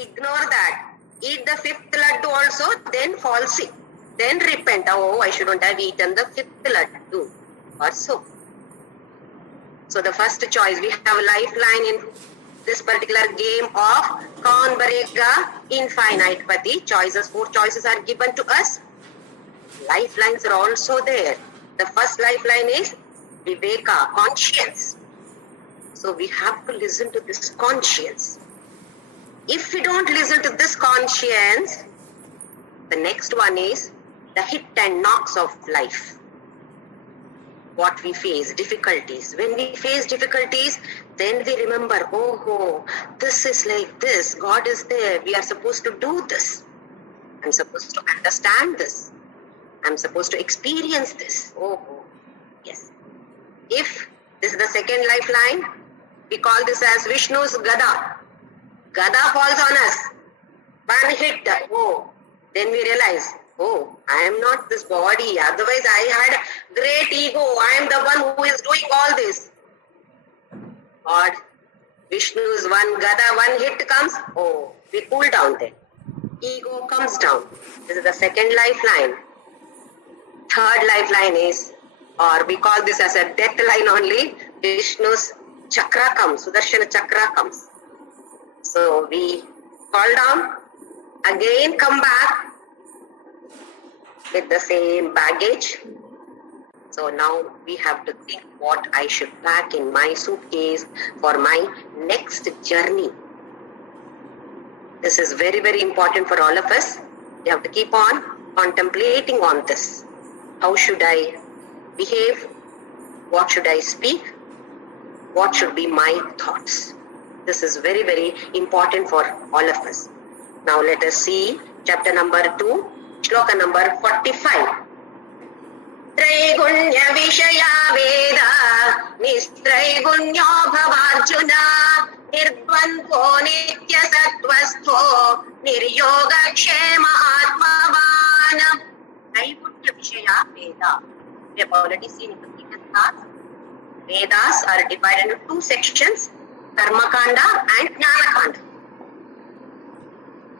Ignore that. Eat the fifth laddu also, then fall sick. Then repent. Oh, I shouldn't have eaten the fifth laddu. Or so. So the first choice, we have a lifeline in this particular game of Kaun Barega Infinite Pati. Choices, 4 choices are given to us. Lifelines are also there. The first lifeline is Viveka, conscience. So we have to listen to this conscience. If we don't listen to this conscience, the next one is the hit and knocks of life. What we face, difficulties. When we face difficulties, then we remember, oh, this is like this. God is there. We are supposed to do this. I'm supposed to understand this. I'm supposed to experience this. Oh, yes. If this is the second lifeline, we call this as Vishnu's Gada. Gada falls on us. One hit. Oh, then we realize, oh, I am not this body. Otherwise, I had great ego. I am the one who is doing all this. God, Vishnu's one Gada, one hit comes. Oh, we cool down then. Ego comes down. This is the second lifeline. Third lifeline is, or we call this as a death line only, Vishnu's chakra comes, Sudarshana chakra comes. So we fall down, again come back with the same baggage. So now we have to think what I should pack in my suitcase for my next journey. This is very, very important for all of us. We have to keep on contemplating on this. How should I behave? What should I speak? What should be my thoughts? This is very, very important for all of us. Now let us see chapter number 2, shloka number 45. Traigunya Vishaya Veda Nistraigunyo Bhavarjuna Nirbandho Nitya Sattvastho Niryoga Kshema Atmavana. Traigunya Vishaya Veda. We have already seen in the previous class. Vedas are divided into 2 sections, Karmakanda and Jnanakanda.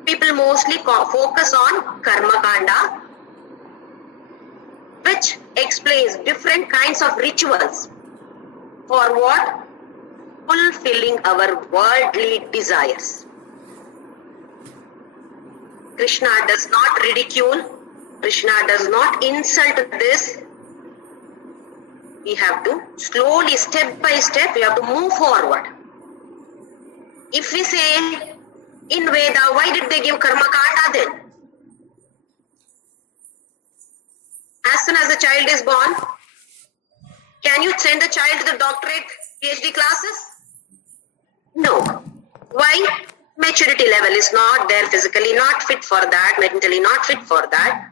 People mostly focus on Karmakanda, which explains different kinds of rituals. For what? Fulfilling our worldly desires. Krishna does not ridicule, Krishna does not insult this. We have to slowly, step by step, we have to move forward. If we say, in Veda, why did they give Karma Kanda then? As soon as the child is born, can you send the child to the doctorate, PhD classes? No. Why? Maturity level is not there, physically not fit for that, mentally not fit for that.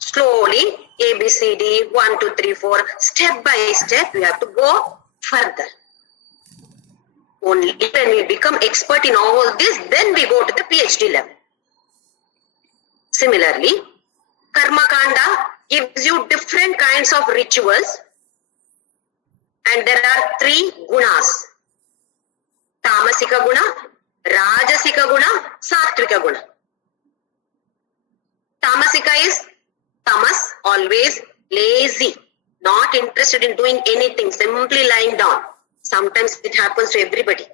Slowly, A, B, C, D, 1, 2, 3, 4, step by step, we have to go further. Only when we become expert in all this, then we go to the PhD level. Similarly, Karma Kanda gives you different kinds of rituals, and there are 3 gunas. Tamasika guna, Rajasika guna, Sattvika guna. Tamasika is tamas, always lazy, not interested in doing anything, simply lying down. Sometimes it happens to everybody.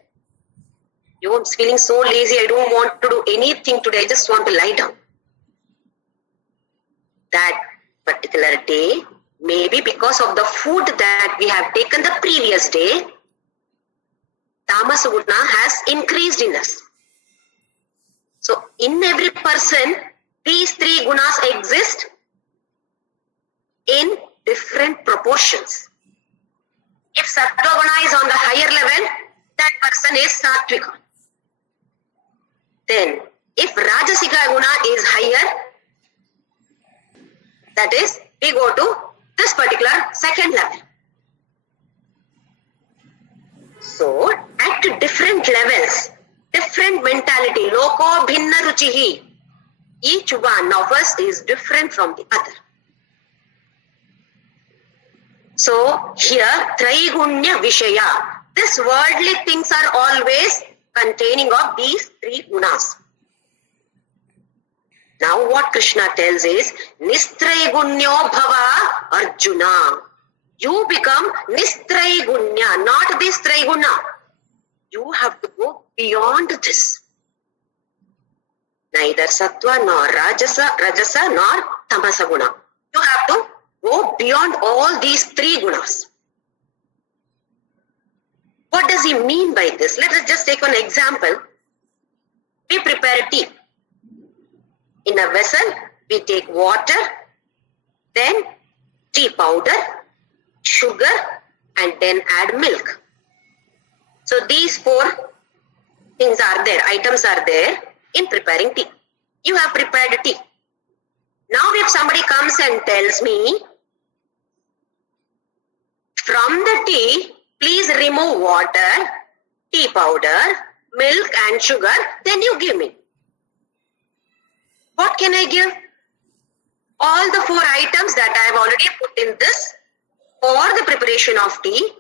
You're feeling so lazy, I don't want to do anything today, I just want to lie down. That particular day, maybe because of the food that we have taken the previous day, Tamas guna has increased in us. So in every person, these 3 gunas exist in different proportions. If Sattva guna is on the higher level, that person is Sattvika. Then, if Rajasika guna is higher, that is, we go to this particular second level. So, at different levels, different mentality, loko bhinna ruchihi. Each one of us is different from the other. So here, Traigunya Vishaya. These worldly things are always containing of these three gunas. Now what Krishna tells is, Nistraigunyo bhava Arjuna. You become Nistraigunya, not this Traiguna. You have to go beyond this. Neither Sattva nor Rajasa nor Tamasa guna. You have to go beyond all these three gunas. What does he mean by this? Let us just take an example. We prepare tea. In a vessel, we take water, then tea powder, sugar, and then add milk. So these four things are there, items are there in preparing tea. You have prepared tea. Now if somebody comes and tells me, from the tea, please remove water, tea powder, milk and sugar, then you give me. What can I give? All the four items that I have already put in this for the preparation of tea.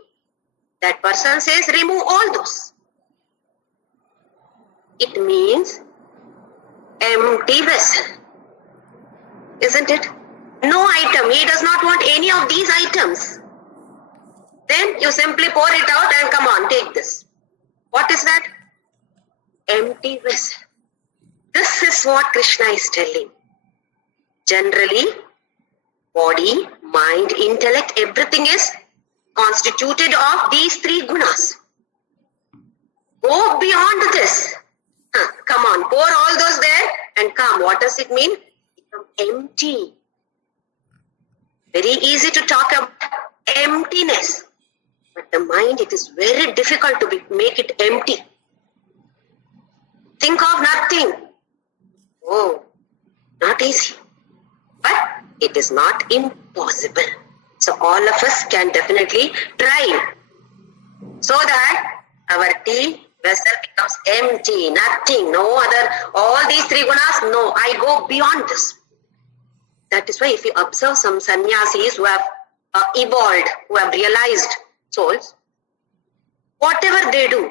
That person says remove all those. It means empty vessel. Isn't it? No item. He does not want any of these items. Then you simply pour it out and come on, take this. What is that? Empty vessel. This is what Krishna is telling. Generally, body, mind, intellect, everything is constituted of these three gunas. Go beyond this. Come on, pour all those there and come. What does it mean? Become empty. Very easy to talk about emptiness. But the mind, it is very difficult to make it empty. Think of nothing. Oh, not easy. But it is not impossible. So all of us can definitely try so that our tea vessel becomes empty, nothing, no other, all these three gunas, no, I go beyond this. That is why if you observe some sannyasis who have evolved, who have realized souls, whatever they do,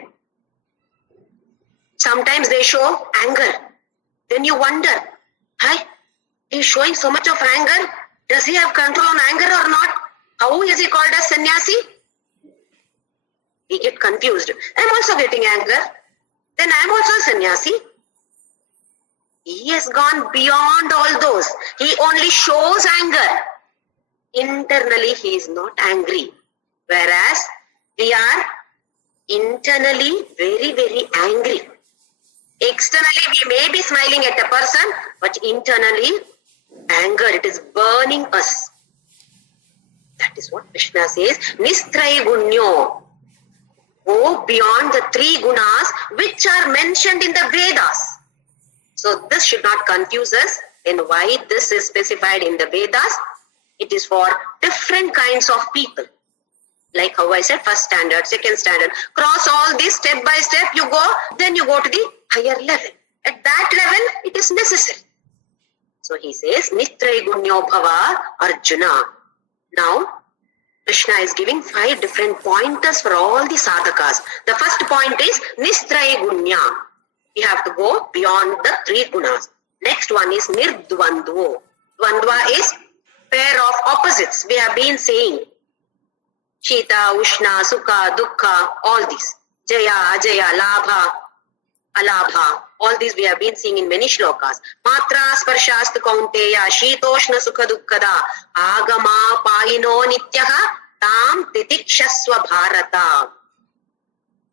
sometimes they show anger. Then you wonder, hi, he's showing so much of anger. Does he have control on anger or not? How is he called as sannyasi? We get confused. I'm also getting anger. Then I'm also a sannyasi. He has gone beyond all those. He only shows anger. Internally, he is not angry. Whereas we are internally very, very angry. Externally, we may be smiling at a person, but internally, anger, it is burning us. That is what Krishna says, Nistraigunyo. Go beyond the three gunas which are mentioned in the Vedas. So this should not confuse us. Then why this is specified in the Vedas? It is for different kinds of people. Like how I said, first standard, second standard. Cross all this step by step, you go, then you go to the higher level. At that level, it is necessary. So he says, Nistraigunyo bhava Arjuna. Now, Krishna is giving 5 different pointers for all the sadhakas. The first point is Nistraigunya. We have to go beyond the 3 gunas. Next one is Nirdvandvo. Dvandva is pair of opposites. We have been saying Shita, Ushna, Sukha, Dukkha, all these. Jaya, Ajaya, Labha, Alabha. All these we have been seeing in many shlokas. Matra sparshastu kaunteya, Shitoshna Sukha Dukkada, Agama Payino Nityaha, Tam Titikshasva Bharata.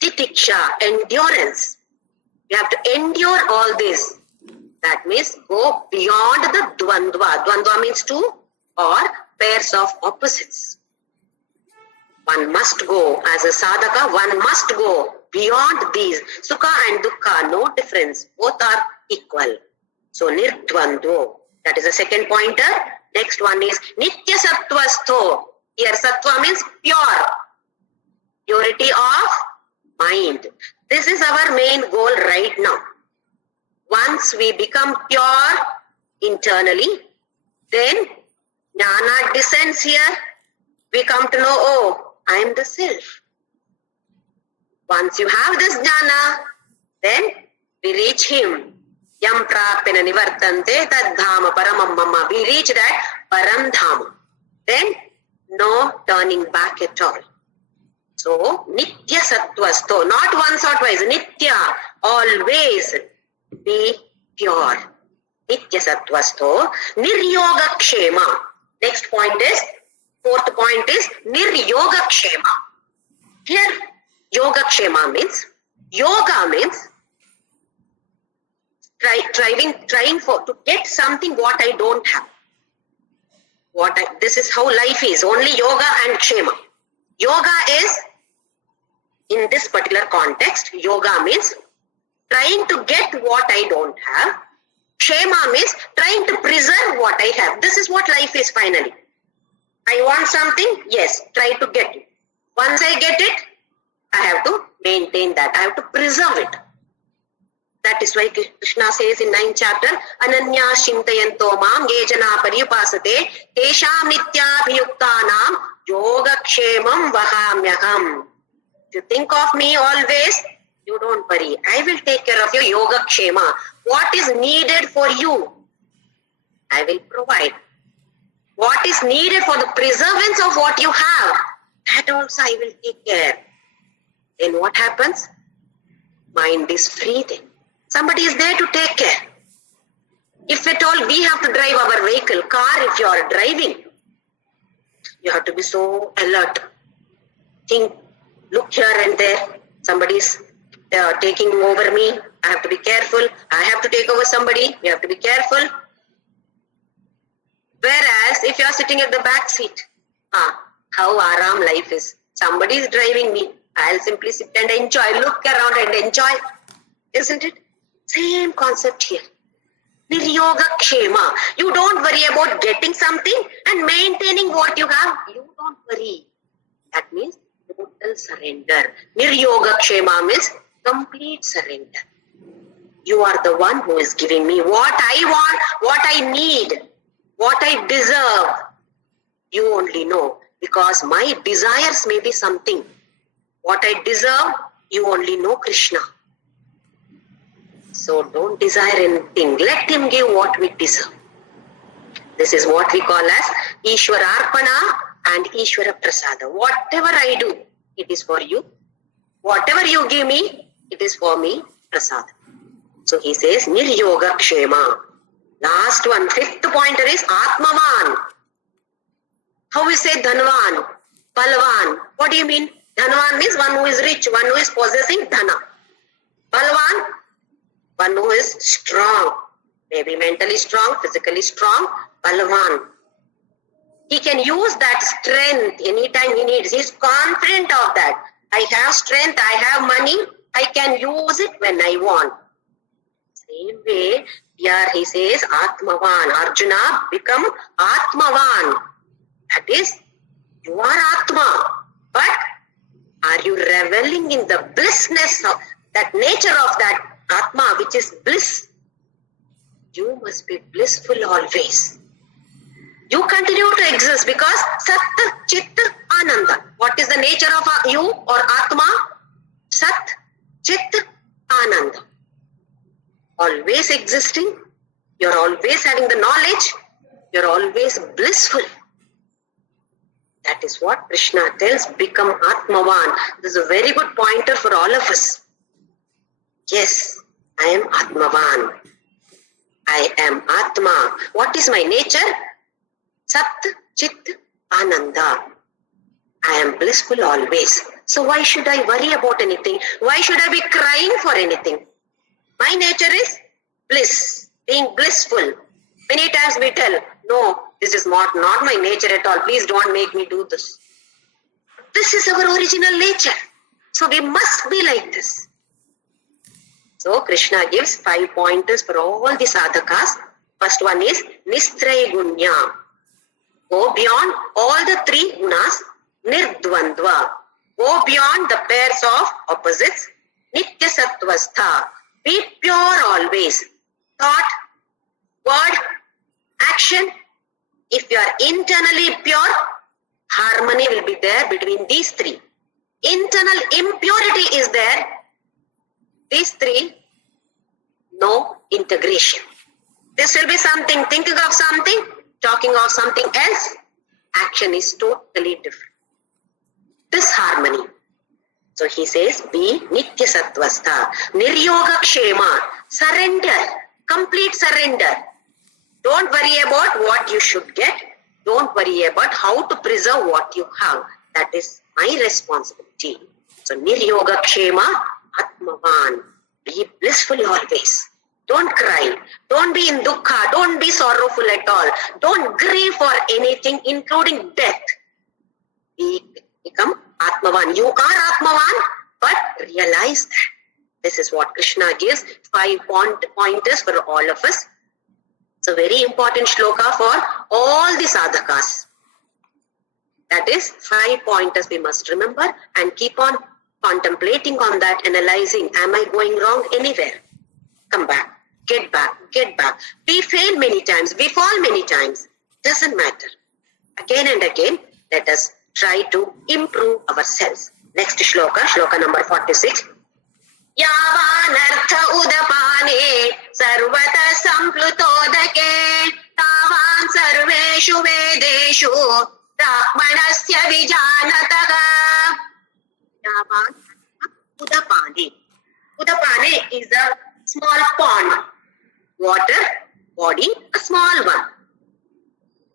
Titiksha, endurance. We have to endure all this. That means go beyond the Dvandva. Dvandva means 2 or pairs of opposites. One must go, as a sadhaka, one must go beyond these. Sukha and Dukkha, no difference. Both are equal. So Nirdvandvo. That is the second pointer. Next one is Nitya Sattvastho. Here Sattva means pure. Purity of mind. This is our main goal right now. Once we become pure internally, then jnana descends here. We come to know, oh, I am the self. Once you have this jnana, Then we reach him. Yam prapena nivartante tad dhama paramam mama. We reach that param dhama. Then no turning back at all. So nitya sattvasto, not once or twice, nitya, always be pure. Nitya sattvasto, niryoga kshema. Next point is, fourth point is niryoga kshema. Here, yoga kshema means, yoga means trying to get something what I don't have. This is how life is, only yoga and kshema. Yoga is, in this particular context, yoga means trying to get what I don't have. Kshema means trying to preserve what I have. This is what life is finally. I want something, yes, try to get it. Once I get it, I have to maintain that. I have to preserve it. That is why Krishna says in 9th chapter, Ananya Shintayanto Mam Yejana Pariyupasate Tesham Nityabhiyuktanam Yoga Kshemam Vahamyaham. If you think of me always, you don't worry. I will take care of your yoga kshema. What is needed for you, I will provide. What is needed for the preservance of what you have, that also I will take care. Then what happens? Mind is free then. Somebody is there to take care. If at all we have to drive our vehicle, car, if you are driving, you have to be so alert. Think, look here and there. Somebody is taking over me. I have to be careful. I have to take over somebody. You have to be careful. Whereas if you are sitting at the back seat, how aram life is. Somebody is driving me. I'll simply sit and enjoy, look around and enjoy. Isn't it? Same concept here. Niryoga kshema. You don't worry about getting something and maintaining what you have. You don't worry. That means total surrender. Niryoga kshema means complete surrender. You are the one who is giving me what I want, what I need, what I deserve. You only know, because my desires may be something. What I deserve, you only know Krishna. So don't desire anything. Let him give what we deserve. This is what we call as Ishwara Arpana and Ishwara Prasada. Whatever I do, it is for you. Whatever you give me, it is for me, Prasada. So he says, Niryoga Kshema. Last one, fifth pointer is Atmavan. How we say Dhanvan, Palvan? What do you mean? Dhanvan means one who is rich, one who is possessing Dhana. Palvan, one who is strong, maybe mentally strong, physically strong. Palvan. He can use that strength anytime he needs. He is confident of that. I have strength, I have money, I can use it when I want. Same way, here he says Atmavan. Arjuna, become Atmavan. That is, you are Atma. But are you reveling in the blissness of that nature of that Atma, which is bliss? You must be blissful always. You continue to exist because Sat, Chit, Ananda. What is the nature of you or Atma? Sat, Chit, Ananda. Always existing. You're always having the knowledge. You're always blissful. That is what Krishna tells, become Atmavan. This is a very good pointer for all of us. Yes, I am Atmavan. I am Atma. What is my nature? Sat, Chit, Ananda. I am blissful always. So why should I worry about anything? Why should I be crying for anything? My nature is bliss, being blissful. Many times we tell, no, this is not my nature at all. Please don't make me do this. This is our original nature. So we must be like this. So Krishna gives 5 pointers for all the sadhakas. First one is Nistraya Gunya. Go beyond all the 3 gunas. Nirdvandva. Go beyond the pairs of opposites. Nitya Sattvastha. Be pure always. Thought, word, action. If you are internally pure, harmony will be there between these 3. Internal impurity is there, These three, no integration. This will be something, thinking of something, talking of something else. Action is totally different. Disharmony. So he says, be nitya sattvastha, niryoga kshema, surrender, complete surrender. Don't worry about what you should get. Don't worry about how to preserve what you have. That is my responsibility. So niryoga kshema, atmavan. Be blissful always. Don't cry. Don't be in dukkha. Don't be sorrowful at all. Don't grieve for anything, including death. Become Atmavan. You are Atmavan, but realize that. This is what Krishna gives 5 pointers for all of us. It's a very important shloka for all the sadhakas. That is 5 pointers we must remember and keep on contemplating on that, analyzing, am I going wrong anywhere? Come back, get back, get back. We fail many times, we fall many times. Doesn't matter. Again and again, let us try to improve ourselves. Next shloka, shloka number 46. Yavanartha udapane sarvata samplutodake tavan sarveshu vedeshu brahmanasya vijanataha. Yavan udapane. Udapane is a small pond. Water, body, a small one.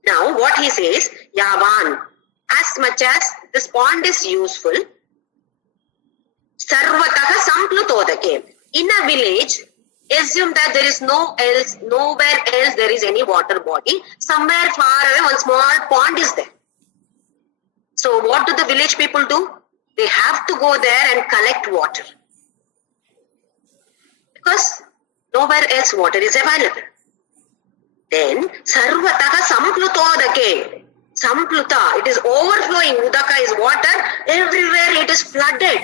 Now what he says, Yavan, as much as this pond is useful, sarvataha samplutodake. In a village, assume that there is nowhere else there is any water body. Somewhere far away, one small pond is there. So what do the village people do? They have to go there and collect water. Because nowhere else water is available. Then, sarvataha samplutodake. Sampluta, it is overflowing. Udaka is water. Everywhere it is flooded.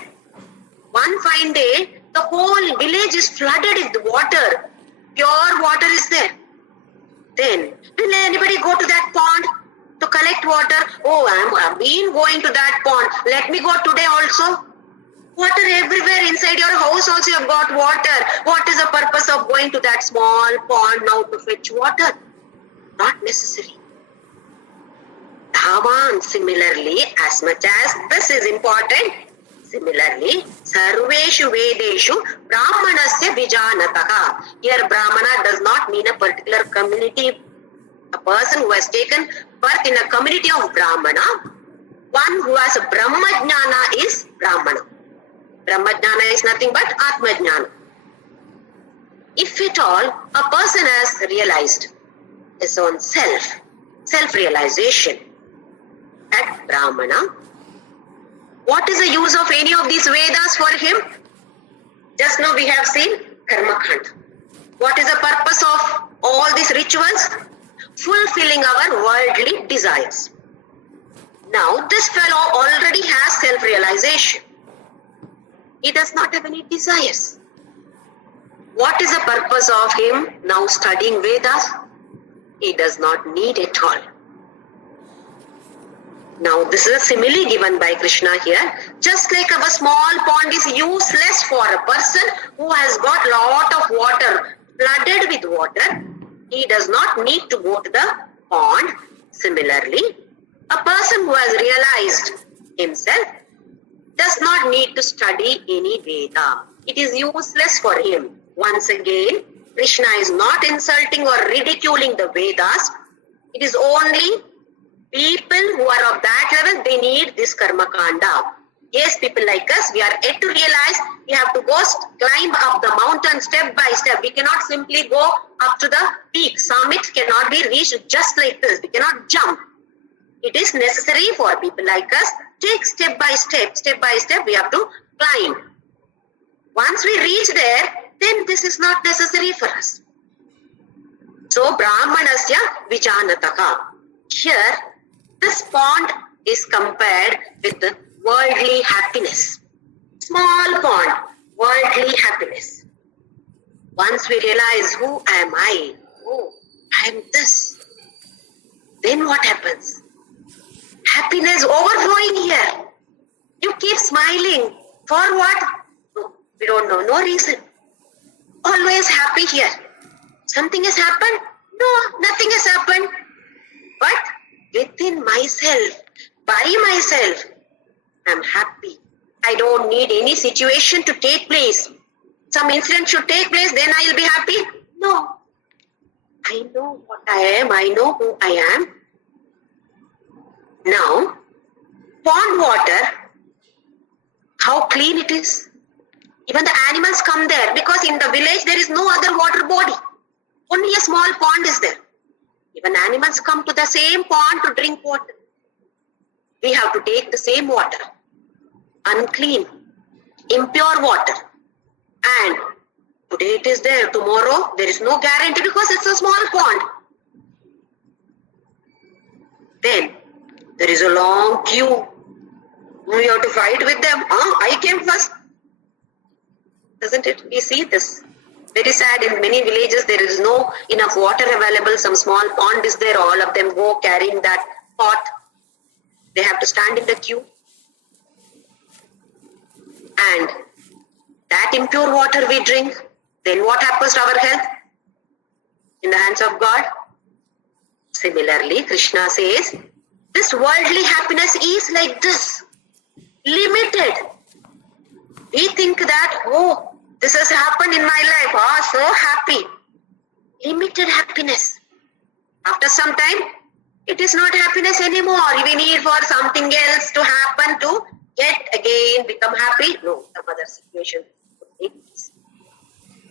One fine day, the whole village is flooded with water. Pure water is there. Then, will anybody go to that pond to collect water? Oh, I've been going to that pond. Let me go today also. Water everywhere. Inside your house also you have got water. What is the purpose of going to that small pond now to fetch water? Not necessary. Dhavan, similarly, as much as this is important, similarly, sarveshu vedeshu brahmanasya vijanataha. Here Brahmana does not mean a particular community. A person who has taken birth in a community of Brahmana, one who has a Brahmajnana is Brahmana. Brahmajnana is nothing but Atmajnana. If at all a person has realized his own self-realization at Brahmana, what is the use of any of these Vedas for him? Just now we have seen Karma Khand. What is the purpose of all these rituals? Fulfilling our worldly desires. Now this fellow already has self-realization. He does not have any desires. What is the purpose of him now studying Vedas? He does not need it all. Now this is a simile given by Krishna here. Just like a small pond is useless for a person who has got lot of water, flooded with water, he does not need to go to the pond. Similarly, a person who has realized himself does not need to study any Veda. It is useless for him. Once again, Krishna is not insulting or ridiculing the Vedas. It is only people who are of that level, they need this karma kanda. Yes, people like us, we are yet to realize we have to go climb up the mountain step by step. We cannot simply go up to the peak. Summit cannot be reached just like this. We cannot jump. It is necessary for people like us, take step by step, we have to climb. Once we reach there, then this is not necessary for us. So, Brahmanasya Vijanataka. Here, this pond is compared with the worldly happiness. Small pond, worldly happiness. Once we realize, who am I? Oh, I am this. Then what happens? Happiness overflowing here. You keep smiling. For what? We don't know. No reason. Always happy here. Something has happened? No, nothing has happened. But within myself, by myself, I'm happy. I don't need any situation to take place. Some incident should take place, then I will be happy? No. I know what I am. I know who I am. Now, pond water, how clean it is. Even the animals come there because in the village there is no other water body. Only a small pond is there. Even animals come to the same pond to drink water. We have to take the same water. Unclean, impure water. And today it is there, tomorrow there is no guarantee because it's a small pond. Then there is a long queue. We have to fight with them. I came first. Isn't it? We see this. Very sad, in many villages there is no enough water available. Some small pond is there. All of them go carrying that pot. They have to stand in the queue. And that impure water we drink. Then what happens to our health? In the hands of God. Similarly, Krishna says, this worldly happiness is like this. Limited. We think that, oh, this has happened in my life. So happy. Limited happiness. After some time, it is not happiness anymore. We need for something else to happen to get again become happy. No, some other situation.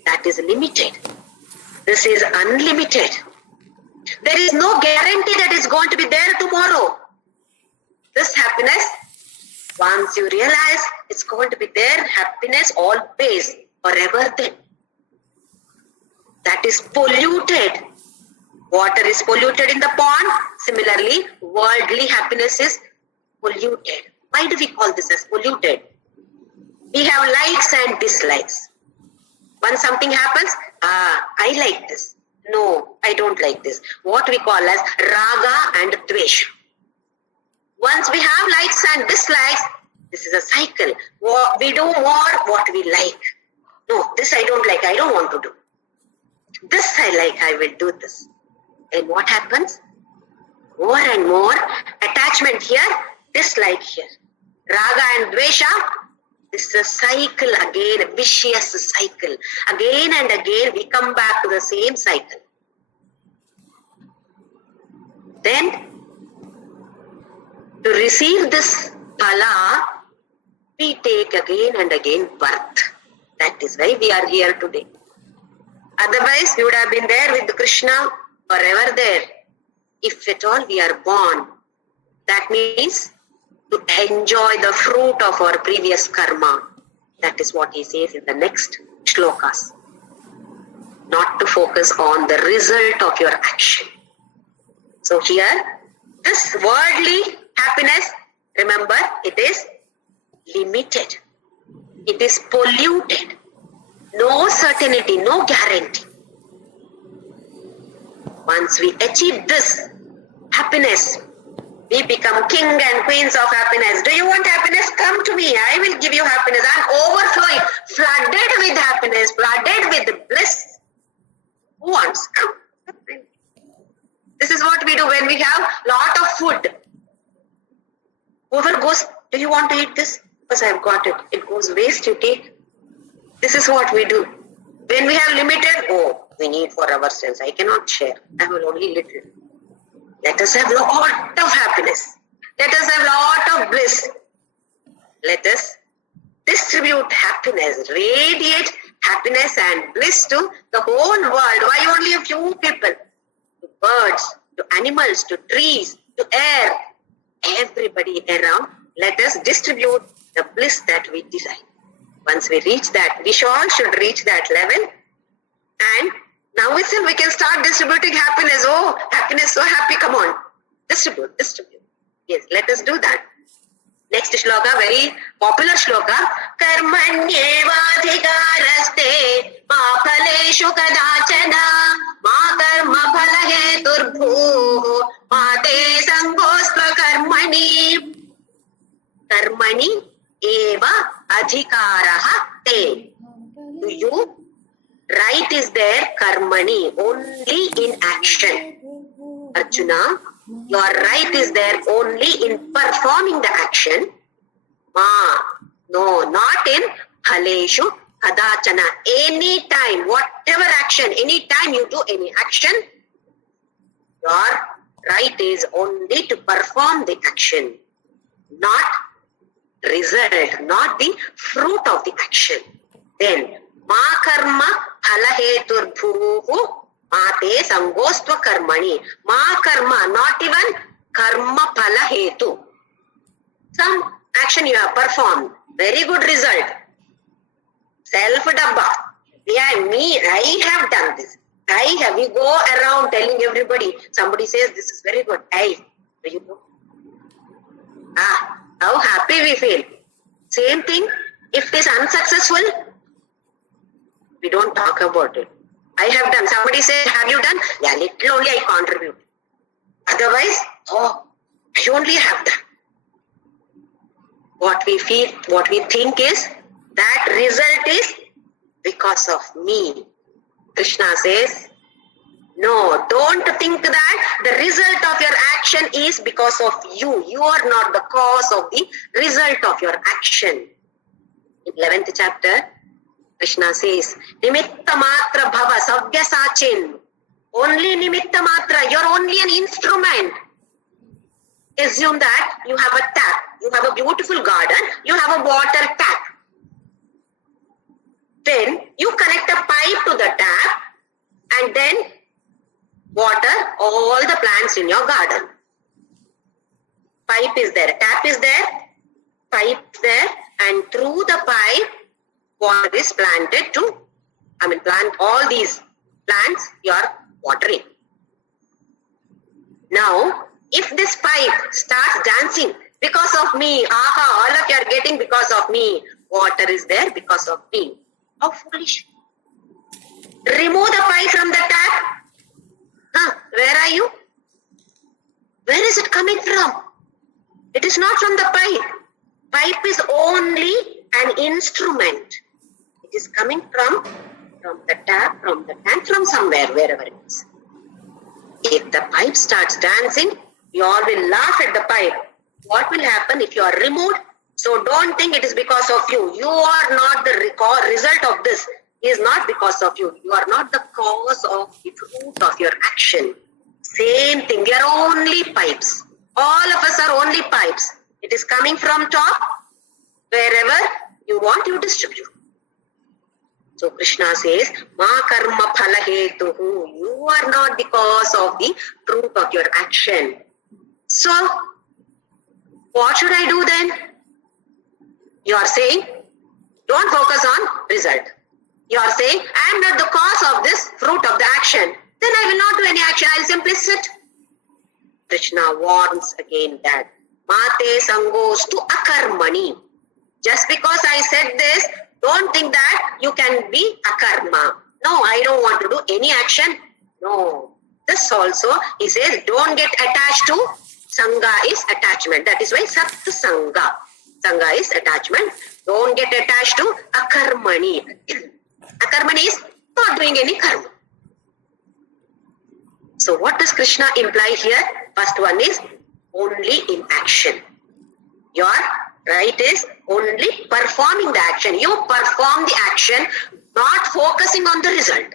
That is limited. This is unlimited. There is no guarantee that it's going to be there tomorrow. This happiness, once you realize it's going to be there, happiness always, forever then. That is polluted. Water is polluted in the pond. Similarly, worldly happiness is polluted. Why do we call this as polluted? We have likes and dislikes. When something happens, I like this. No, I don't like this. What we call as raga and dvesha. Once we have likes and dislikes, this is a cycle. We do more what we like. No, this I don't like, I don't want to do. This I like, I will do this. And what happens? More and more attachment here, dislike here. Raga and dvesha, this is a cycle again, a vicious cycle. Again and again we come back to the same cycle. Then, to receive this phala, we take again and again birth. That is why we are here today. Otherwise, we would have been there with Krishna, forever there. If at all we are born, that means to enjoy the fruit of our previous karma. That is what he says in the next shlokas. Not to focus on the result of your action. So here, this worldly happiness, remember, it is limited. It is polluted. No certainty, no guarantee. Once we achieve this happiness, we become king and queens of happiness. Do you want happiness? Come to me. I will give you happiness. I am overflowing, flooded with happiness, flooded with bliss. Who wants? Come. This is what we do when we have lot of food. Whoever goes, do you want to eat this? Because I have got it. It goes waste, you take. This is what we do. When we have limited, we need for ourselves. I cannot share. I have only little. Let us have lot of happiness. Let us have lot of bliss. Let us distribute happiness, radiate happiness and bliss to the whole world. Why only a few people? To birds, to animals, to trees, to air. Everybody around. Let us distribute the bliss that we desire. Once we reach that, we all should reach that level. And now itself we can start distributing happiness. Oh, happiness, so happy, come on. Distribute. Yes, let us do that. Next shloka, very popular shloka. Karmanyevadhikaraste ma phaleshu kadachana ma karma phala heturbhu ma te sangostva karmani. Karmani eva adhikaraha te to you. Right is there, karmani, only in action. Arjuna, your right is there only in performing the action. No, not in phaleshu kadachana. Any time, whatever action, any time you do any action, your right is only to perform the action, not result, not the fruit of the action. Then, ma karma phalahetur bhuhu mate sangostva karmani. Ma karma, not even karma phalahetu. Some action you have performed, very good result. Self-dabba. I have done this. We go around telling everybody, somebody says this is very good. There you go. How happy we feel. Same thing, if it is unsuccessful, we don't talk about it. I have done. Somebody says, have you done? Yeah, little only I contribute. Otherwise, I only have done. What we feel, what we think is, that result is because of me. Krishna says, no, don't think that the result of your action is because of you. You are not the cause of the result of your action. In 11th chapter, Krishna says, Nimitta matra bhava savya sachin. Only nimitta matra, you're only an instrument. Assume that you have a tap, you have a beautiful garden, you have a water tap. Then you connect a pipe to the tap and then water all the plants in your garden. Pipe is there, tap is there, pipe there, and through the pipe water is planted to, plant all these plants you are watering. Now, if this pipe starts dancing because of me, all of you are getting because of me, water is there because of me. How foolish. Remove the pipe from the tap. Where are you? Where is it coming from? It is not from the pipe. Pipe is only an instrument. It is coming from the tap, from the tank, from somewhere, wherever it is. If the pipe starts dancing, you all will laugh at the pipe. What will happen if you are removed? So don't think it is because of you. You are not the result of this. It is not because of you. You are not the cause of the fruit of your action. Same thing. We are only pipes. All of us are only pipes. It is coming from top. Wherever you want, you distribute. So Krishna says, Ma karma phala hetuhu. You are not the cause of the fruit of your action. So, what should I do then? You are saying, don't focus on result. You are saying, I am not the cause of this fruit of the action. Then I will not do any action. I will simply sit. Krishna warns again that, Mate sangos to akarmani. Just because I said this, don't think that you can be akarma. No, I don't want to do any action. No. This also, he says, don't get attached to. Sangha is attachment. That is why Sat Sangha. Sangha is attachment. Don't get attached to akarmani. Akarmani is not doing any karma. So what does Krishna imply here? First one is only in action. Your right is only performing the action. You perform the action, not focusing on the result.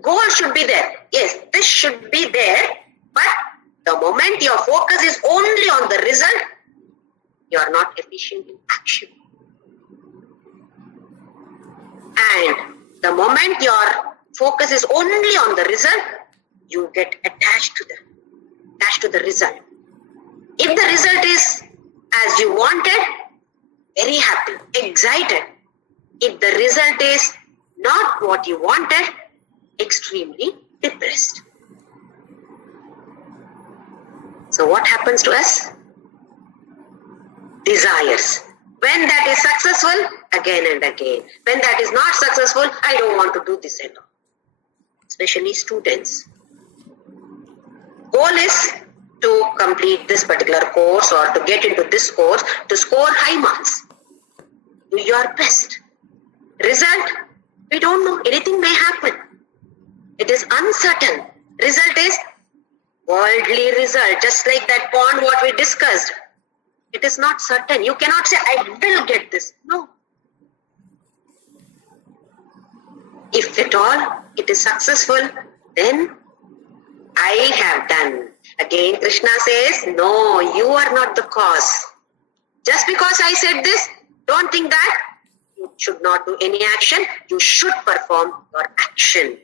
Goal should be there. Yes, this should be there. But the moment your focus is only on the result, you are not efficient in action. And the moment your focus is only on the result, you get attached to the result. If the result is as you wanted, very happy, excited. If the result is not what you wanted, extremely depressed. So what happens to us? Desires. When that is successful, again and again. When that is not successful, I don't want to do this at all. Especially students. Goal is to complete this particular course or to get into this course, to score high marks. Do your best. Result, We don't know. Anything may happen. It is uncertain. Result is worldly result. Just like that pond what we discussed. It is not certain. You cannot say, I will get this. No. If at all it is successful, then I have done. Again, Krishna says, no, you are not the cause. Just because I said this, don't think that you should not do any action. You should perform your action.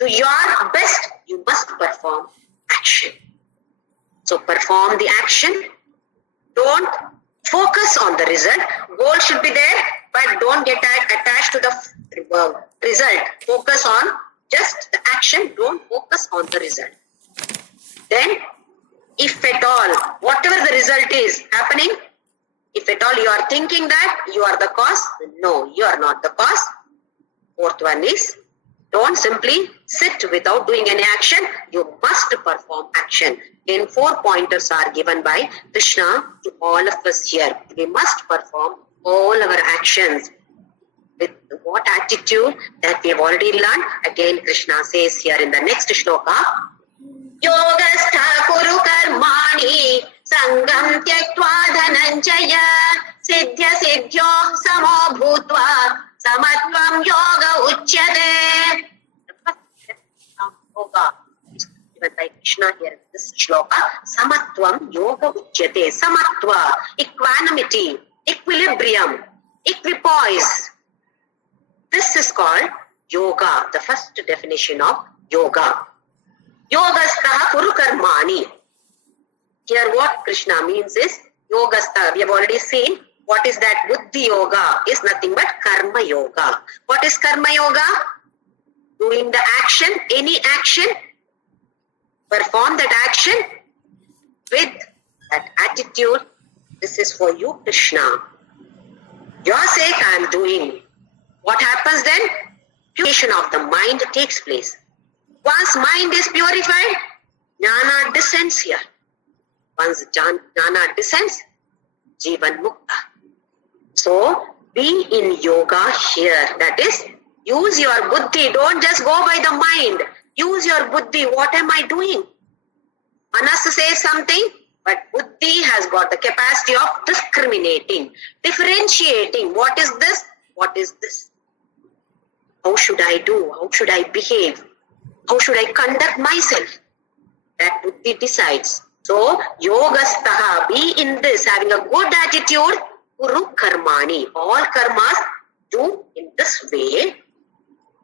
To your best, you must perform action. So perform the action. Don't focus on the result. Goal should be there, but don't get attached to the result. Focus on just the action. Don't focus on the result. Then, if at all, whatever the result is happening, if at all you are thinking that you are the cause, no, you are not the cause. Fourth one is, don't simply sit without doing any action. You must perform action. In 4 pointers are given by Krishna to all of us here. We must perform all our actions. With what attitude that we have already learned? Again, Krishna says here in the next shloka, Yogastha kuru karmani sangam tyaktva dhananjaya siddhya siddhyo samo bhutva samatvam yoga uchyate. The first yoga is given by Krishna here in this shloka. Samatvam yoga uchyate. Samatva, equanimity, equilibrium, equipoise. This is called yoga, the first definition of yoga. Yogastha kuru karmani. Here what Krishna means is yogastha. We have already seen what is that. Buddhi yoga is nothing but karma yoga. What is karma yoga? Doing the action, any action, perform that action with that attitude. This is for you, Krishna. Your sake I am doing. What happens then? Purification of the mind takes place. Once mind is purified, jnana descends here. Once jnana descends, jivan mukta. So, be in yoga here. That is, use your buddhi. Don't just go by the mind. Use your buddhi. What am I doing? Manas says something, but buddhi has got the capacity of discriminating, differentiating. What is this? What is this? How should I do? How should I behave? How should I conduct myself? That buddhi decides. So, yogastaha, be in this, having a good attitude, kuru karmani. All karmas do in this way.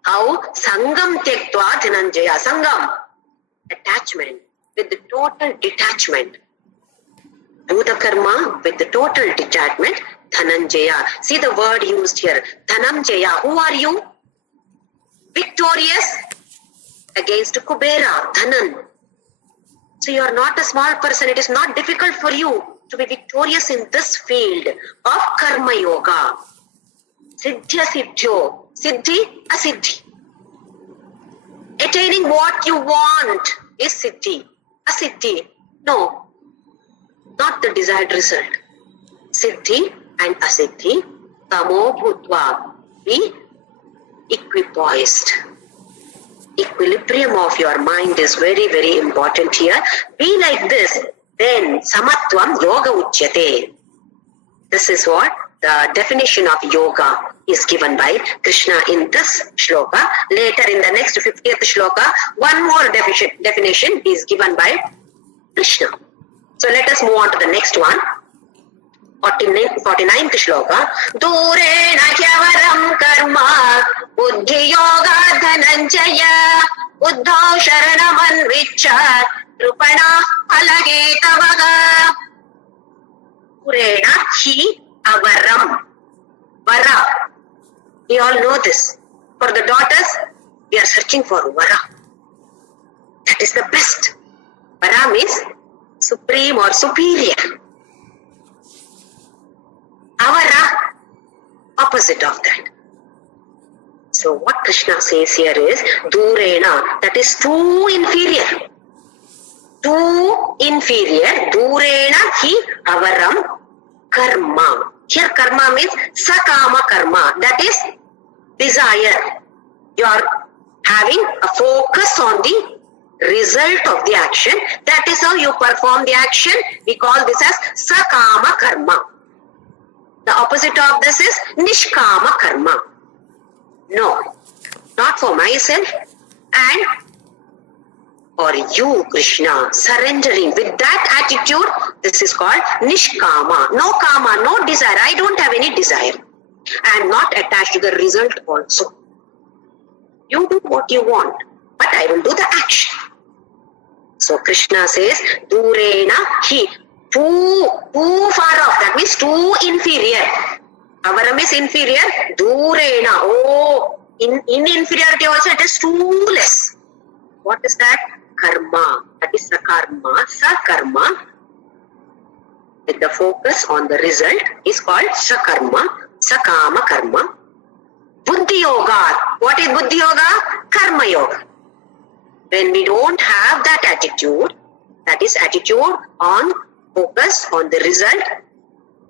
How? Sangam tyaktva dhananjaya. Sangam, attachment, with the total detachment. Do the karma with the total detachment, dhananjaya. See the word used here, dhananjaya. Who are you? Victorious against Kubera, Dhanan. So you are not a small person. It is not difficult for you to be victorious in this field of karma yoga. Siddhya siddhyo. Siddhi, asiddhi. Attaining what you want is siddhi. Asiddhi, no, not the desired result. Siddhi and asiddhi, tamo bhutva. Be equipoised. Equilibrium of your mind is very, very important here. Be like this, then samatvam yoga uchyate. This is what the definition of yoga is given by Krishna in this shloka. Later in the next 50th shloka, one more definition is given by Krishna. So let us move on to the next one. 49th shloka. Durena kyavaram karma buddhi yoga dhananjaya uddhav sharanam anvicha trupana alage tavaga. Durena hi avaram. Vara. We all know this. For the daughters, we are searching for vara. That is the best. Vara means supreme or superior. Avara, opposite of that. So what Krishna says here is Durena, that is too inferior. Too inferior. Durena hi avaram karma. Here karma means sakama karma. That is desire. You are having a focus on the result of the action. That is how you perform the action. We call this as sakama karma. The opposite of this is nishkama karma. No, not for myself and for you, Krishna. Surrendering with that attitude, this is called nishkama. No kama, no desire. I don't have any desire. I am not attached to the result also. You do what you want, but I will do the action. So Krishna says, Durena hi. Too far off. That means too inferior. Avaram is inferior. Durena. Oh, in inferiority also it is too less. What is that? Karma. That is sakarma. Sakarma. With the focus on the result is called sakarma. Sakama karma. Buddhi yoga. What is buddhi yoga? Karma yoga. When we don't have that attitude, that is attitude on focus on the result,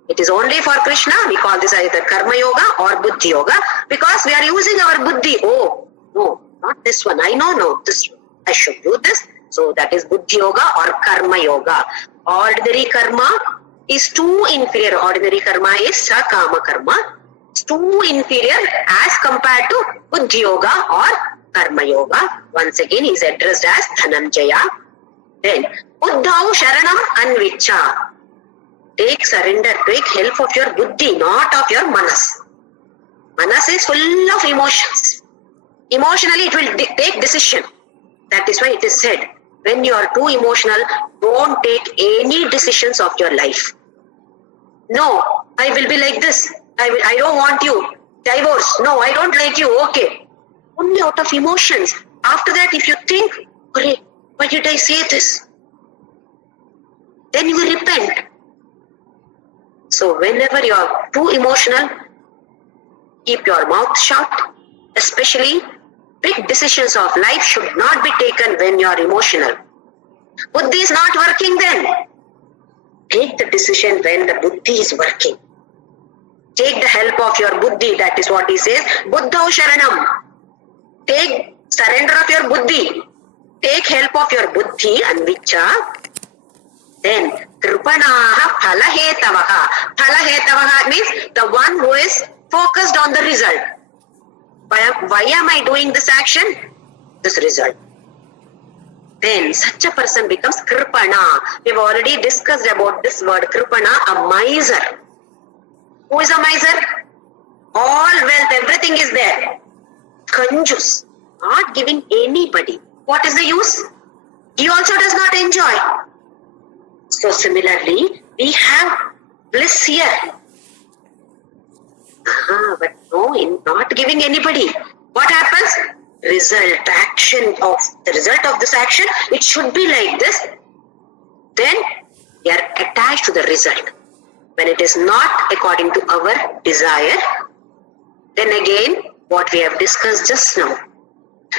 it is only for Krishna. We call this either karma yoga or buddhi yoga because we are using our buddhi. Oh, no, not this one. I know this one. I should do this. So that is buddhi yoga or karma yoga. Ordinary karma is too inferior. Ordinary karma is sakama karma. It's too inferior as compared to buddhi yoga or karma yoga. Once again is addressed as Dhananjaya. Then Buddhau Sharanam Anvicha. Take surrender, take help of your buddhi, not of your manas. Manas is full of emotions. Emotionally it will take decision. That is why it is said, when you are too emotional, don't take any decisions of your life. No, I will be like this. I don't want you. Divorce. No, I don't like you. Okay. Only out of emotions. After that, if you think, why did I say this? Then you will repent. So whenever you are too emotional, keep your mouth shut. Especially big decisions of life should not be taken when you are emotional. Buddhi is not working then. Take the decision when the buddhi is working. Take the help of your buddhi. That is what he says. Buddhau Sharanam. Take surrender of your buddhi. Take help of your buddhi and vicha. Then Kripanaha Phalahetavaha. Phalahetavaha means the one who is focused on the result. Why am I doing this action? This result. Then such a person becomes Kripana. We have already discussed about this word Kripana, a miser. Who is a miser? All wealth, everything is there. Kanjus, not giving anybody. What is the use? He also does not enjoy. So similarly, we have bliss here. But no, in not giving anybody. What happens? The result of this action, it should be like this. Then we are attached to the result. When it is not according to our desire, then again, what we have discussed just now.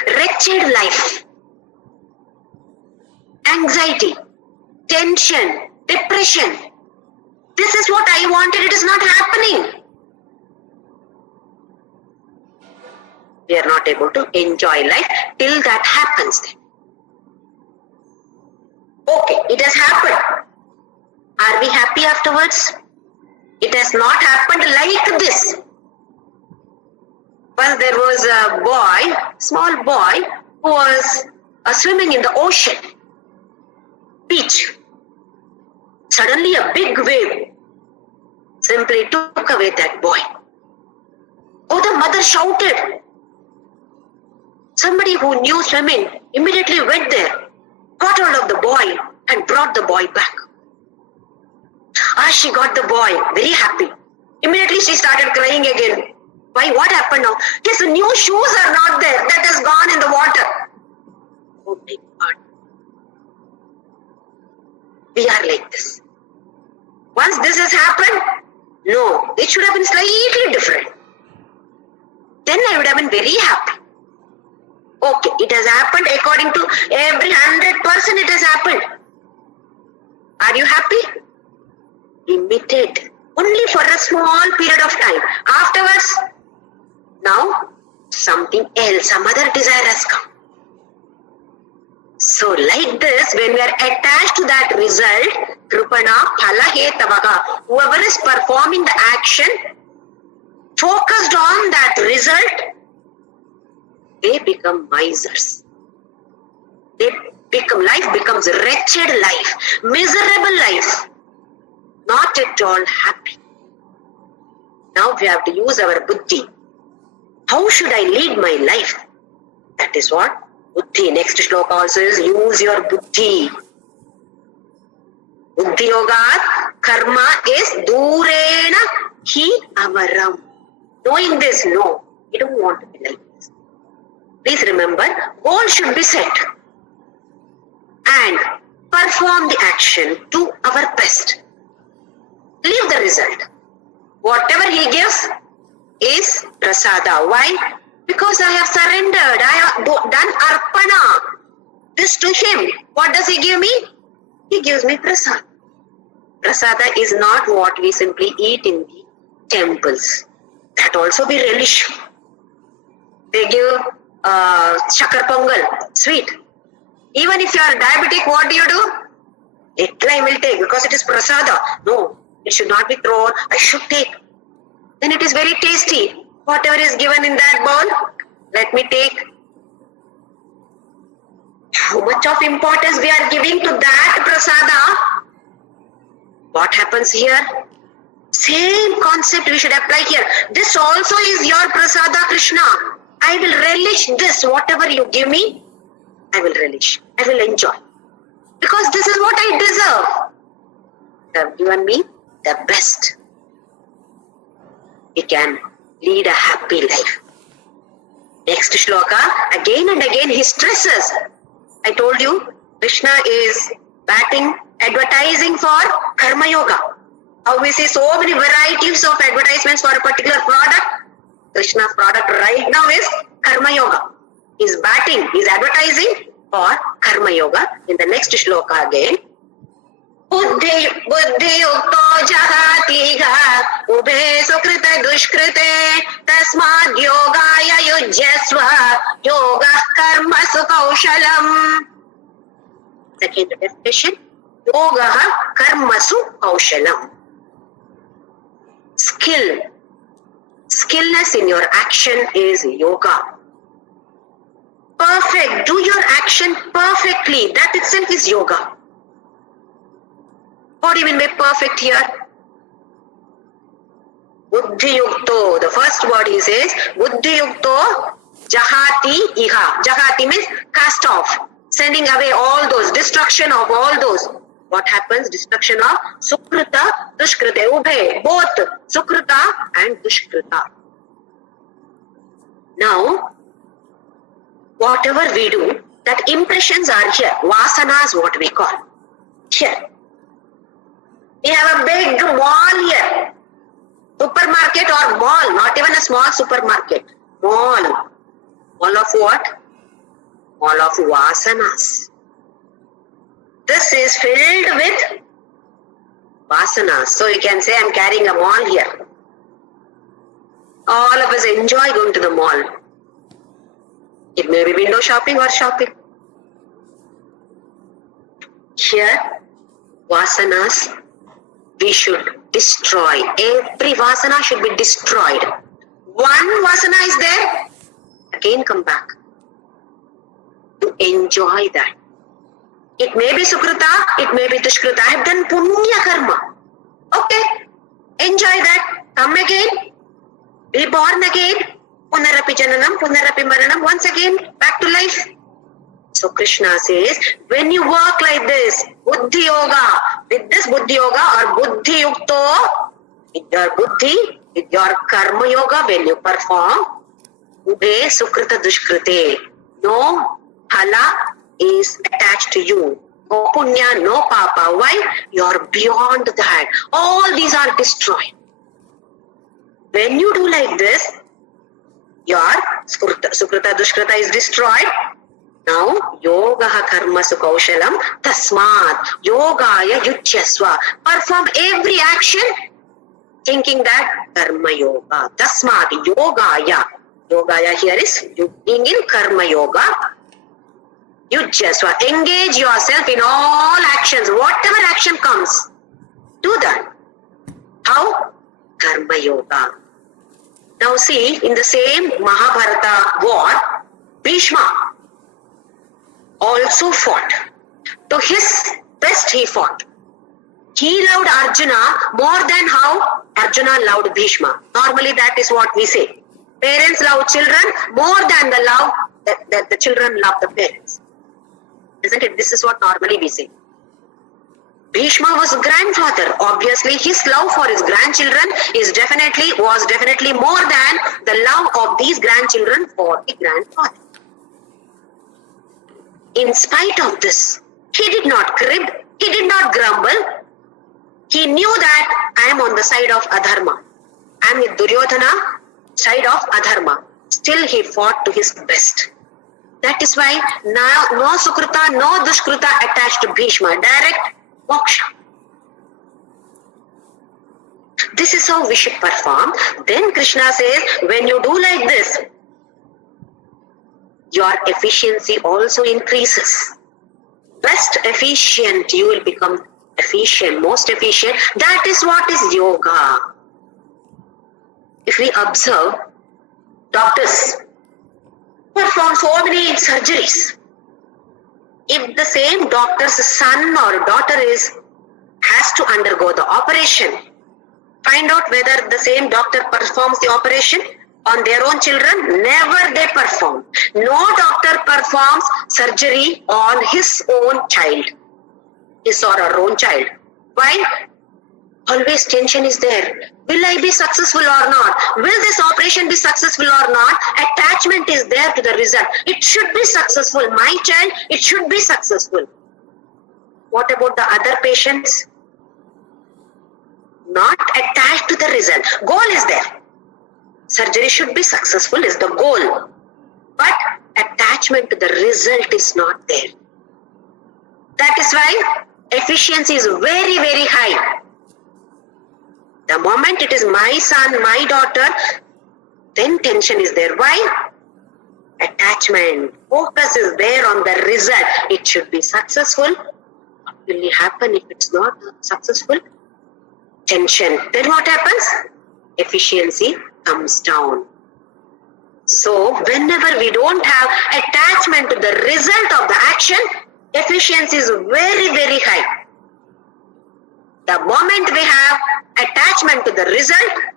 Wretched life, anxiety, tension, depression. This is what I wanted, it is not happening. We are not able to enjoy life till that happens. Okay, it has happened. Are we happy afterwards? It has not happened like this. Once there was a boy, small boy, who was swimming in the ocean, beach. Suddenly a big wave simply took away that boy. Oh, the mother shouted. Somebody who knew swimming immediately went there, got hold of the boy and brought the boy back. She got the boy, very happy. Immediately she started crying again. Why? What happened now? Yes, the new shoes are not there. That has gone in the water. Oh my God. We are like this. Once this has happened, no, it should have been slightly different. Then I would have been very happy. Okay, it has happened according to every 100% it has happened. Are you happy? Limited. Only for a small period of time. Afterwards, now something else, some other desire has come. So like this, when we are attached to that result, Krupana Phala Hetavaga, whoever is performing the action, focused on that result, they become misers. Life becomes wretched life, miserable life, not at all happy. Now we have to use our buddhi. How should I lead my life? That is what buddhi. Next shloka also is use your buddhi. Buddhi yoga karma is durena hi avaram. Knowing this, no, we don't want to be like this. Please remember, goal should be set and perform the action to our best. Leave the result. Whatever he gives is prasada. Why? Because I have surrendered. I have done arpana. This to him. What does he give me? He gives me prasada. Prasada is not what we simply eat in the temples. That also we relish. They give shakar pongal, sweet. Even if you are diabetic, what do? Little I will take because it is prasada. No, it should not be thrown. I should take. Then it is very tasty. Whatever is given in that bowl, let me take. How much of importance we are giving to that prasada? What happens here? Same concept we should apply here. This also is your prasada, Krishna. I will relish this. Whatever you give me, I will relish. I will enjoy. Because this is what I deserve. You have given me the best. We can lead a happy life. Next shloka, again and again he stresses. I told you, Krishna is advertising for Karma Yoga. How we see so many varieties of advertisements for a particular product. Krishna's product right now is Karma Yoga. He's advertising for Karma Yoga. In the next shloka again, Buddhi yukto jahatiga ubhe sukrita dushkrite tasmad yogaya yujyasva yoga karma sukaushalam. Second definition, yoga karma sukaushalam. Skillness in your action is yoga. Perfect. Do your action perfectly. That itself is yoga. What do you mean by perfect here? Buddhi yukto. The first word he says, Buddhi yukto jahati iha. Jahati means cast off. Sending away all those. Destruction of all those. What happens? Destruction of sukrita, dushkrita. Ubhe. Both sukrita and dushkrita. Now, whatever we do, that impressions are here. Vasanas, what we call. Here. We have a big mall here. Supermarket or mall, not even a small supermarket. Mall. Mall of what? Mall of vasanas. This is filled with vasanas. So you can say I'm carrying a mall here. All of us enjoy going to the mall. It may be window shopping or shopping. Here, vasanas, we should destroy. Every vasana should be destroyed. One vasana is there, again come back. To enjoy that. It may be sukrita, it may be dushkrita. I have done punya karma. Okay, enjoy that. Come again. Be born again. Punarapi jananam, punarapi maranam. Once again, back to life. So Krishna says, when you work like this, buddhi yoga, with this buddhi yoga or buddhi yukto, with your buddhi, with your karma yoga, when you perform, ube sukrita dushkrite. No phala is attached to you. No punya, no papa. Why? You are beyond that. All these are destroyed. When you do like this, your sukrita dushkrita is destroyed. Now, yoga karma sukaushalam tasmat yogaya yujyasva. Perform every action thinking that karma yoga. Tasmat yogaya. Yogaya here is being in karma yoga. Yujyasva, engage yourself in all actions. Whatever action comes, do that. How? Karma yoga. Now see, in the same Mahabharata war, Bhishma also fought. To his best he fought. He loved Arjuna more than how Arjuna loved Bhishma. Normally that is what we say. Parents love children more than the love that the children love the parents. Isn't it? This is what normally we say. Bhishma was grandfather. Obviously, his love for his grandchildren was definitely more than the love of these grandchildren for the grandfather. In spite of this, he did not crib, he did not grumble. He knew that I am on the side of Adharma. I am with Duryodhana, side of Adharma. Still he fought to his best. That is why no Sukruta, no Dushkruta attached to Bhishma. Direct moksha. This is how we should perform. Then Krishna says, when you do like this, your efficiency also increases. Best efficient, you will become efficient, most efficient. That is what is yoga. If we observe, doctors perform so many surgeries. If the same doctor's son or daughter has to undergo the operation, find out whether the same doctor performs the operation on their own children. Never they perform. No doctor performs surgery on his own child, his or her own child. Why? Always tension is there. Will I be successful or not? Will this operation be successful or not? Attachment is there to the result. It should be successful. My child, it should be successful. What about the other patients? Not attached to the result. Goal is there. Surgery should be successful is the goal. But attachment to the result is not there. That is why efficiency is very, very high. The moment it is my son, my daughter, then tension is there. Why? Attachment. Focus is there on the result. It should be successful. What will happen if it's not successful? Tension. Then what happens? Efficiency comes down. So whenever we don't have attachment to the result of the action, efficiency is very, very high. The moment we have attachment to the result,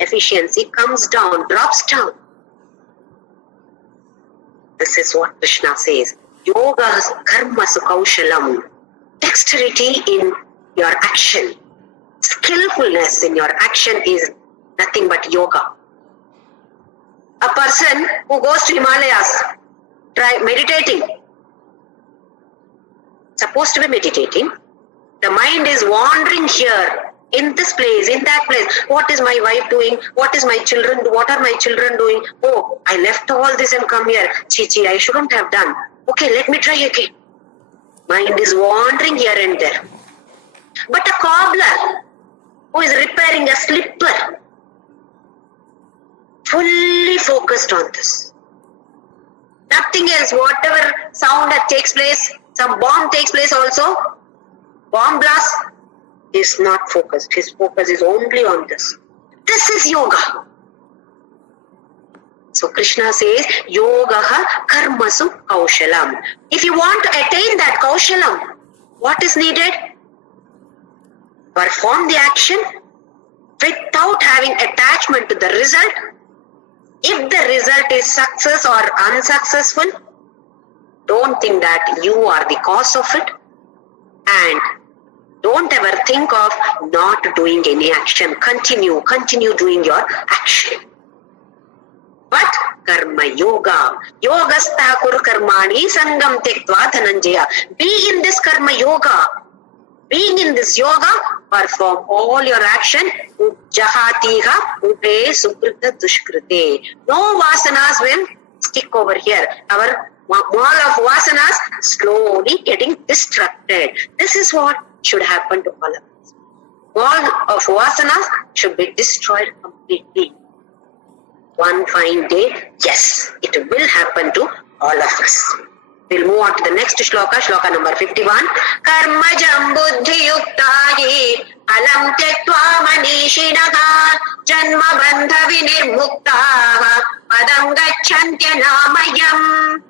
efficiency comes down, drops down. This is what Krishna says. Yoga karma kaushalam. Dexterity in your action. Skillfulness in your action is nothing but yoga. A person who goes to Himalayas, try meditating. Supposed to be meditating. The mind is wandering here, in this place, in that place. What is my wife doing? What is my children? What are my children doing? Oh, I left all this and come here. Chichi, I shouldn't have done. Okay, let me try again. Mind is wandering here and there. But a cobbler who is repairing a slipper, fully focused on this. Nothing else. Whatever sound that takes place, some bomb takes place also, bomb blast, is not focused. His focus is only on this. This is yoga. So Krishna says, Yogaha karmasu kaushalam. If you want to attain that kaushalam, what is needed? Perform the action without having attachment to the result. If the result is success or unsuccessful, don't think that you are the cause of it. And don't ever think of not doing any action. Continue doing your action. But karma yoga. Yogastha kuru karmani sangam tektva dhananjaya. Be in this karma yoga. Being in this yoga, perform all your action. Jahatiha ube sukrita dushkrite. No vasanas will stick over here. Our wall of vasanas slowly getting destructed. This is what should happen to all of us. Wall of vasanas should be destroyed completely. one fine day, yes, it will happen to all of us. We'll move on to the next shloka, shloka number 51. Karmajam buddhi yuktahi alam tektva manishinaha janma bandha vinirmuktaha padam gacchantya namayam.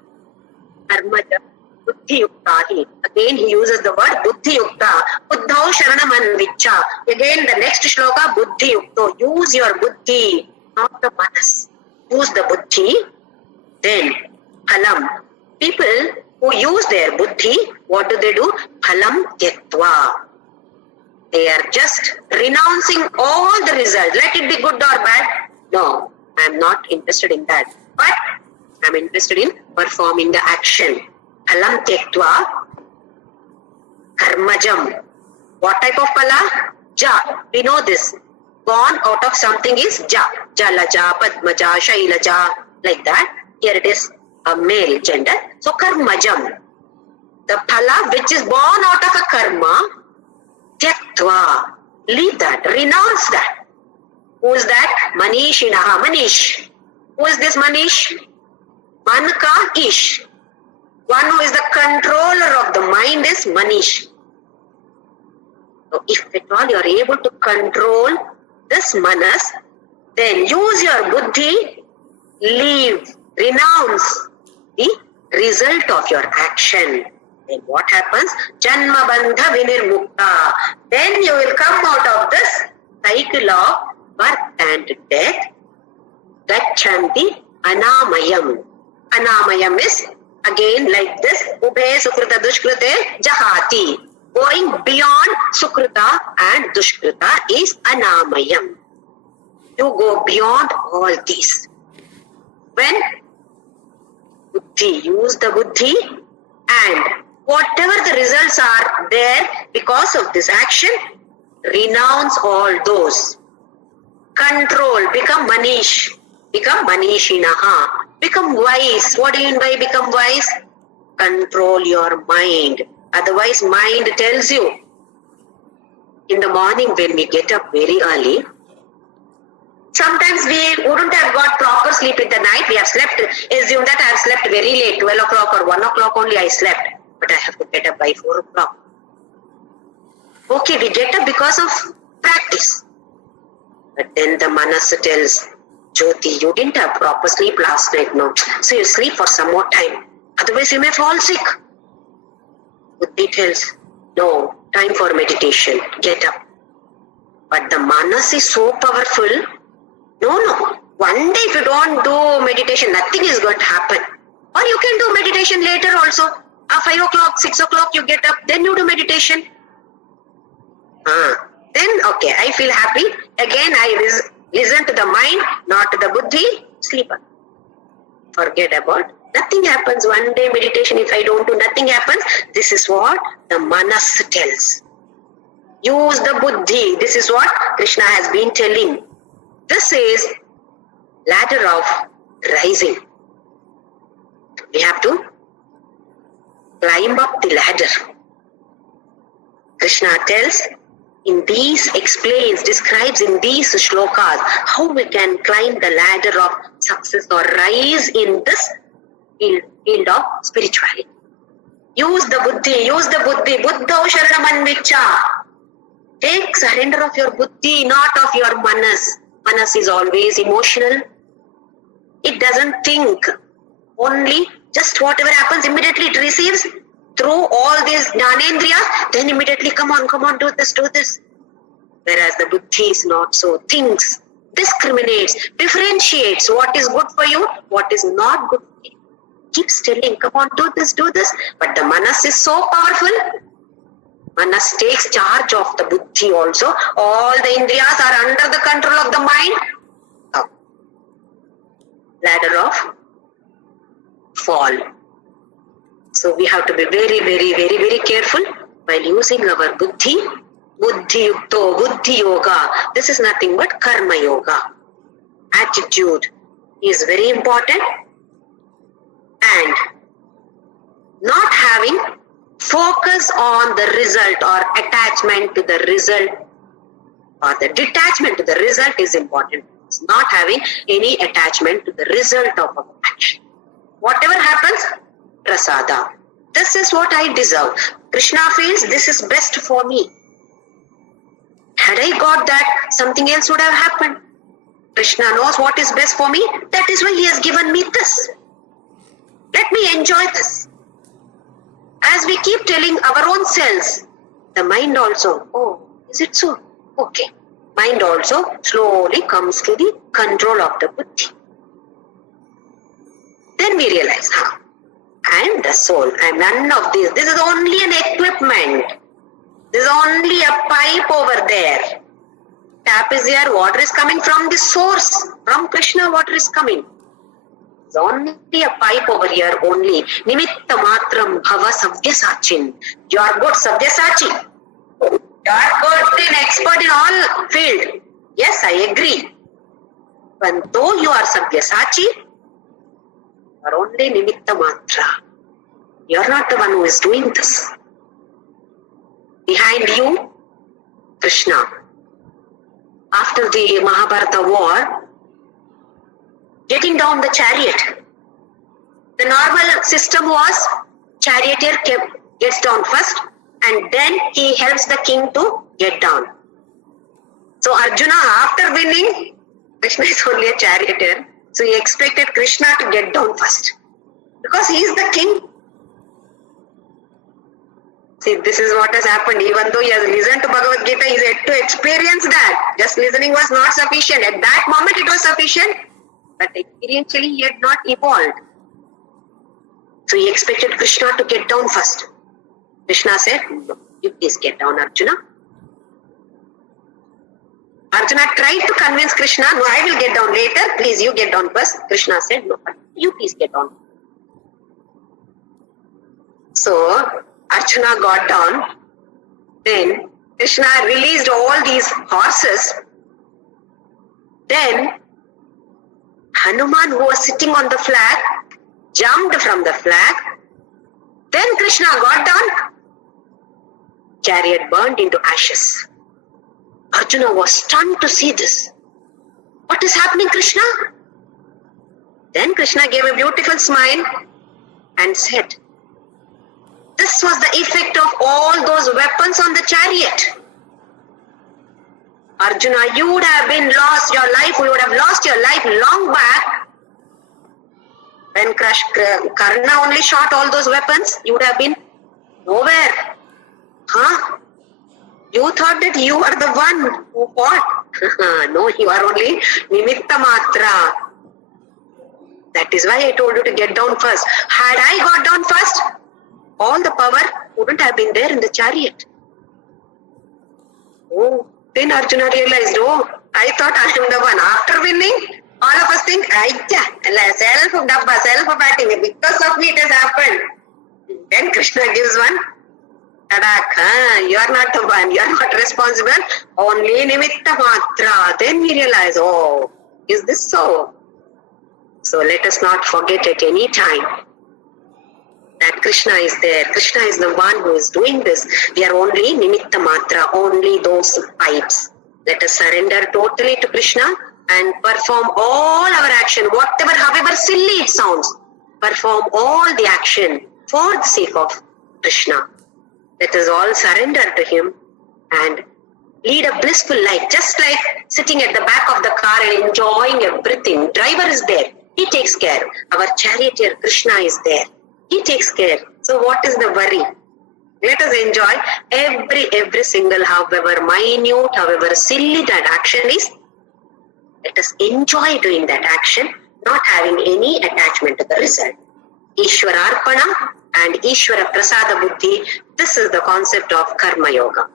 Karmajam buddhi yuktahi. Again he uses the word buddhi yukta. Buddhau sharanam anvicha. Again the next shloka, buddhi yukto. Use your buddhi, not the manas. Use the buddhi. Then phalam. People who use their buddhi, what do? Phalam tyaktva. They are just renouncing all the results. Let it be good or bad. No, I am not interested in that. But I am interested in performing the action. Phalam tyaktva. Karmajam. What type of phala? Ja. We know this. Born out of something is ja. Jalaja, Padmaja, Shailaja. Like that. Here it is a male gender. So karmajam. The phala which is born out of a karma. Tyaktva. Leave that. Renounce that. Who is that? Manishinaha. Manish. Who is this Manish? Manka Ish. One who is the controller of the mind is Manish. So if at all you are able to control this manas, then use your buddhi, leave, renounce the result of your action. Then what happens? Janma bandha vinirmukta. Then you will come out of this cycle of birth and death. Gachanti anamayam. Anamayam is again like this. Ubhe sukrita dushkrite jahati. Going beyond sukrita and dushkrita is anamayam. You go beyond all these. When buddhi, use the buddhi, and whatever the results are there because of this action, renounce all those. Control, become manish, become manishinaha, become wise. What do you mean by become wise? Control your mind. Otherwise, mind tells you. In the morning when we get up very early, sometimes we wouldn't have got proper sleep in the night. We have slept, assume that I have slept very late, 12 o'clock or 1 o'clock only I slept. But I have to get up by 4 o'clock. Okay, we get up because of practice. But then the manas tells, Jyoti, you didn't have proper sleep last night, no. So you sleep for some more time. Otherwise you may fall sick. Buddhi tells, no, time for meditation, get up. But the manas is so powerful. No. One day if you don't do meditation, nothing is going to happen. Or you can do meditation later also. At 5 o'clock, 6 o'clock you get up, then you do meditation. Then okay, I feel happy. Again I listen to the mind, not to the buddhi, sleeper. Forget about. Nothing happens. One day meditation, if I don't do, nothing happens. This is what the manas tells. Use the buddhi. This is what Krishna has been telling. This is ladder of rising. We have to climb up the ladder. Krishna tells in these, explains, describes in these shlokas how we can climb the ladder of success or rise in this field of spirituality. Use the buddhi, buddha sharanam anvicha. Take surrender of your buddhi, not of your manas. Manas is always emotional. It doesn't think. Only just whatever happens, immediately it receives through all these jnanendriyas, then immediately come on, do this. Whereas the buddhi is not so. Thinks, discriminates, differentiates what is good for you, what is not good for you. Keeps telling, come on, do this. But the manas is so powerful. Manas takes charge of the buddhi also. All the indriyas are under the control of the mind. Ladder of fall. So we have to be very careful while using our buddhi. Buddhi yukto, buddhi yoga. This is nothing but karma yoga. Attitude is very important. And not having focus on the result or attachment to the result or the detachment to the result is important. not having any attachment to the result of our action. Whatever happens, prasada. This is what I deserve. Krishna feels this is best for me. Had I got that, something else would have happened. Krishna knows what is best for me. That is why he has given me this. Let me enjoy this. As we keep telling our own selves, the mind also, oh, is it so? Okay. Mind also slowly comes to the control of the buddhi. Then we realize, I am the soul. I am none of this. This is only an equipment. This is only a pipe over there. Tap is here. Water is coming from the source. From Krishna, water is coming. It's only a pipe over here only. Nimitta matram bhava savyasachin. You are good Sabyasachi. You are good and expert in all field. Yes, I agree. But though you are Sabyasachi, you are only Nimitta Matra. You are not the one who is doing this. Behind you, Krishna. After the Mahabharata war, getting down the chariot. The normal system was charioteer gets down first and then he helps the king to get down. So Arjuna, after winning, Krishna is only a charioteer. So he expected Krishna to get down first. Because he is the king. See, this is what has happened. Even though he has listened to Bhagavadgita, he is yet to experience that. Just listening was not sufficient. At that moment it was sufficient. But experientially he had not evolved. So he expected Krishna to get down first. Krishna said, no, you please get down, Arjuna. Arjuna tried to convince Krishna, no, I will get down later. Please, you get down first. Krishna said, no, you please get down. So Arjuna got down. Then Krishna released all these horses. Then Hanuman, who was sitting on the flag, jumped from the flag. Then Krishna got down. Chariot burned into ashes. Arjuna was stunned to see this. What is happening, Krishna? Then Krishna gave a beautiful smile and said, this was the effect of all those weapons on the chariot. Arjuna, you would have been lost your life. You would have lost your life long back. When Karna only shot all those weapons, you would have been nowhere. You thought that you are the one who fought. No, you are only Nimitta Matra. That is why I told you to get down first. Had I got down first, all the power wouldn't have been there in the chariot. Oh, then Arjuna realized, oh, I thought I am the one. After winning, all of us think, self-batting. Because of me it has happened. Then Krishna gives one. You are not the one. You are not responsible. Only Nimitta Matra. Then we realize, oh, is this so? So let us not forget at any time that Krishna is there. Krishna is the one who is doing this. We are only Nimitta Matra, only those pipes. Let us surrender totally to Krishna and perform all our action, whatever, however silly it sounds. Perform all the action for the sake of Krishna. Let us all surrender to him and lead a blissful life, just like sitting at the back of the car and enjoying everything. Driver is there. He takes care. Our charioteer Krishna is there. He takes care. So what is the worry? Let us enjoy every single, however minute, however silly that action is. Let us enjoy doing that action, not having any attachment to the result. Ishwara Arpana and Ishwara Prasada Buddhi. This is the concept of Karma Yoga.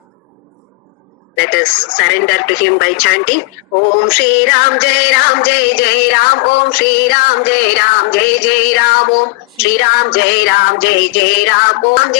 Let us surrender to him by chanting Om Shri Ram Jai Ram Jai Jai Ram. Om Shri Ram Jai Ram Jai Jai Ram. Om Shri Ram Jai Ram Jai Jai Ram. Om